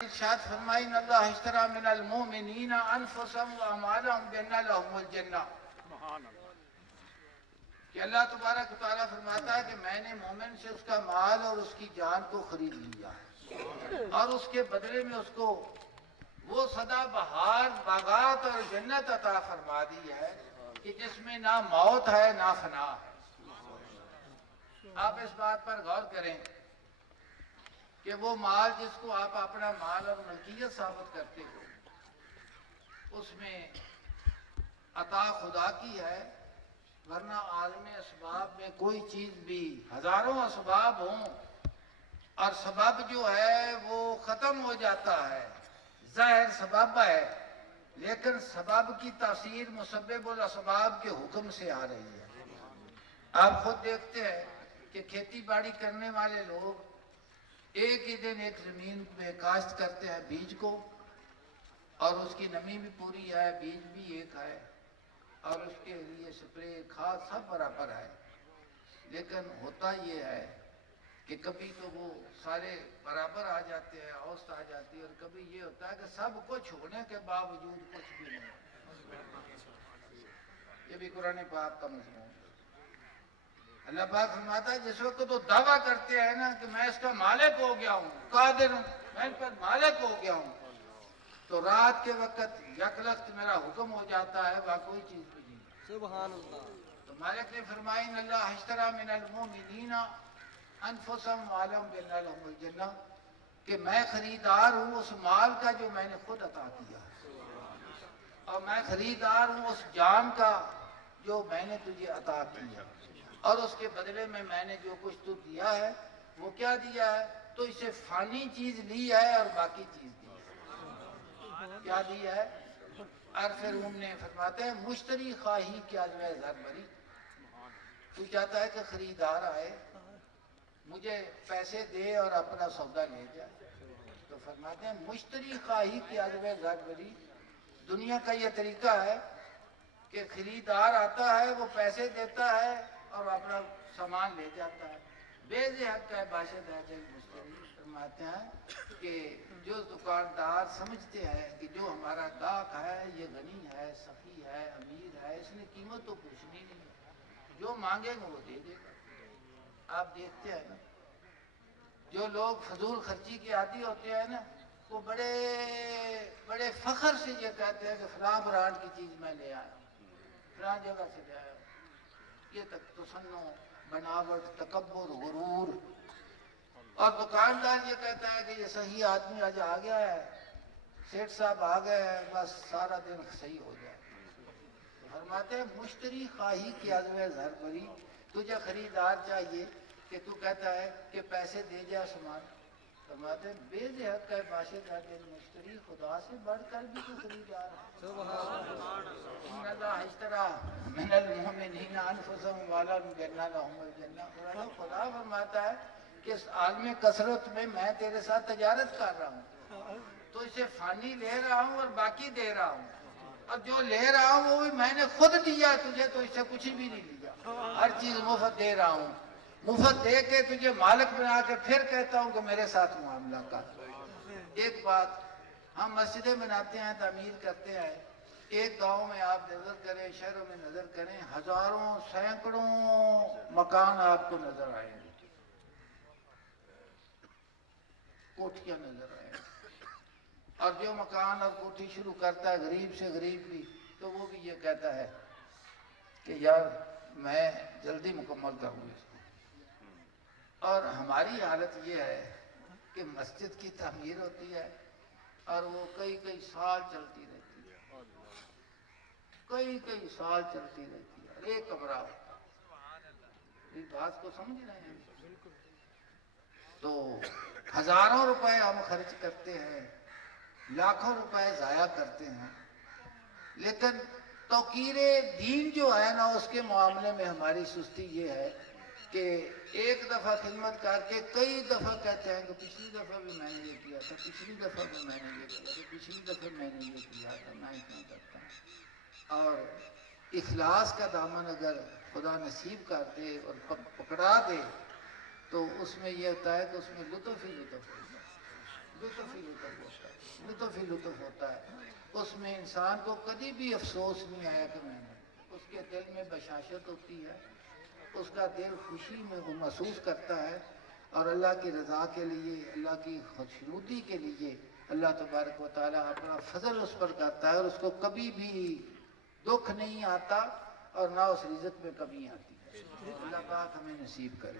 ارشاد فرمائی ان اللہ اشترى من المؤمنین انفسهم واعمالهم بان لهم الجنہ، کہ اللہ تبارک و تعالیٰ فرماتا ہے کہ میں نے مومن سے اس کا مال اور اس کی جان کو خرید لیا اور اس کے بدلے میں اس کو وہ سدا بہار باغات اور جنت عطا فرما دی ہے کہ جس میں نہ موت ہے نہ فنا ہے۔ آپ اس بات پر غور کریں کہ وہ مال جس کو آپ اپنا مال اور ملکیت ثابت کرتے ہو اس میں عطا خدا کی ہے، ورنہ عالم اسباب میں کوئی چیز بھی ہزاروں اسباب ہوں اور سبب جو ہے وہ ختم ہو جاتا ہے، ظاہر سبب ہے لیکن سبب کی تاثیر مسبب الاسباب کے حکم سے آ رہی ہے۔ آپ خود دیکھتے ہیں کہ کھیتی باڑی کرنے والے لوگ ایک ہی دن ایک زمین میں کاشت کرتے ہیں بیج کو، اور اس کی نمی بھی پوری ہے، بیج بھی ایک ہے اور اس کے لیے سپرے کھاد سب برابر ہے، لیکن ہوتا یہ ہے کہ کبھی تو وہ سارے برابر آ جاتے ہیں، اوسط آ جاتی ہے، اور کبھی یہ ہوتا ہے کہ سب کچھ ہونے کے باوجود کچھ بھی نہیں۔ یہ بھی قرآن پاک کا مضمون ہے۔ اللہ پاک فرماتا ہے جس وقت تو دعویٰ کرتے ہیں نا کہ میں اس کا مالک ہو گیا ہوں، قادر ہوں، میں ان پر مالک ہو گیا ہوں، تو رات کے وقت یک لخت میرا حکم ہو جاتا ہے، وہاں کوئی چیز بھی نہیں۔ سبحان اللہ۔ تو مالک نے فرمایا ان اللہ اشتری من المؤمنین انفسهم واموالهم بان لهم الجنہ، کہ میں خریدار ہوں اس مال کا جو میں نے خود عطا کیا، اور میں خریدار ہوں اس جان کا جو میں نے تجھے عطا کیا، اور اس کے بدلے میں نے جو کچھ تو دیا ہے وہ کیا دیا ہے؟ تو اسے فانی چیز لی ہے اور باقی چیز دی ہے۔ کیا دیا ہے؟ عرف روم نے فرماتے ہیں مشتری خواہی کیا جو ہے زر بری، تو چاہتا ہے کہ خریدار آئے مجھے پیسے دے اور اپنا سودا لے جائے، تو فرماتے ہیں مشتری خواہی کی عجب زر بری۔ دنیا کا یہ طریقہ ہے کہ خریدار آتا ہے، وہ پیسے دیتا ہے اور اپنا سامان لے جاتا ہے، بے حق ہے باشد ہے جل مشتری۔ فرماتے ہیں کہ جو دکاندار سمجھتے ہیں کہ جو ہمارا گاہک ہے یہ غنی ہے، سخی ہے، امیر ہے، اس نے قیمت تو پوچھنی نہیں ہے، جو مانگے گا وہ دے دے گا۔ آپ دیکھتے ہیں نا جو لوگ فضول خرچی کے عادی ہوتے ہیں نا، وہ بڑے بڑے فخر سے یہ کہتے ہیں کہ فلاں برانڈ کی چیز میں لے آیا ہوں، فلاں جگہ سے لے آیا ہوں۔ یہ تک تصنع، بناوٹ، تکبر، غرور۔ اور دکاندار یہ کہتا ہے کہ یہ صحیح آدمی آج آ گیا ہے، سیٹھ صاحب آ گئے ہیں، بس سارا دن صحیح ہو جائے۔ فرماتے ہیں مشتری خواہی کی عزم زر بری، تجھے خریدار چاہیے کہ تو کہتا ہے کہ پیسے دے جا سامان۔ فرماتے ہیں بے حق ہے باشد ہے دل مشتری، خدا سے بڑھ کر بھی تو خریدار ہے۔ ان اللہ اشتری من المؤمنین انفسهم واموالهم بان لهم الجنہ۔ خدا فرماتا ہے کہ اس عالم کثرت میں تیرے ساتھ تجارت کر رہا ہوں، تو اسے فانی لے رہا ہوں اور باقی دے رہا ہوں، اور جو لے رہا ہوں وہ بھی میں نے خود دیا تجھے، تو اس سے کچھ بھی نہیں لیا، ہر چیز مفت دے رہا ہوں، مفت دے کے تجھے مالک بنا کے پھر کہتا ہوں کہ میرے ساتھ معاملہ کر۔ ایک بات، ہم مسجدیں بناتے ہیں، تعمیر کرتے ہیں، ایک گاؤں میں آپ نظر کریں، شہروں میں نظر کریں، ہزاروں سینکڑوں مکان آپ کو نظر آئیں گے، کوٹھیاں نظر آئیں گی، اور جو مکان اور کوٹھی شروع کرتا ہے غریب سے غریب بھی، تو وہ بھی یہ کہتا ہے کہ یار میں جلدی مکمل کروں اس کو۔ اور ہماری حالت یہ ہے کہ مسجد کی تعمیر ہوتی ہے اور وہ کئی سال چلتی رہتی ہے، کئی سال چلتی رہتی ہے، اور ایک کمرہ ہوتا ہے۔ اس بات کو سمجھ رہے ہیں؟ تو ہزاروں روپے ہم خرچ کرتے ہیں، لاکھوں روپے ضائع کرتے ہیں، لیکن توقیر دین جو ہے نا اس کے معاملے میں ہماری سستی یہ ہے کہ ایک دفعہ خدمت کر کے کئی دفعہ کہتے ہیں کہ پچھلی دفعہ بھی میں نے یہ کیا تھا، پچھلی دفعہ بھی میں نے یہ کیا تھا، پچھلی دفعہ میں نے یہ کیا تھا، میں اتنا کرتا ہوں۔ اور اخلاص کا دامن اگر خدا نصیب کر دے اور پکڑا دے تو اس میں یہ ہوتا ہے کہ اس میں لطف ہی لطف ہوتا ہے۔ لطف ہی لطف ہوتا ہے، لطف ہی لطف ہوتا ہے۔ اس میں انسان کو کبھی بھی افسوس نہیں آیا کہ میں نے، اس کے دل میں بشاشت ہوتی ہے، اس کا دل خوشی میں وہ محسوس کرتا ہے، اور اللہ کی رضا کے لیے، اللہ کی خوشنودی کے لیے اللہ تبارک و تعالیٰ اپنا فضل اس پر کرتا ہے، اور اس کو کبھی بھی دکھ نہیں آتا اور نہ اس رزق میں کمی آتی ہے۔ اللہ پاک ہمیں نصیب کرے۔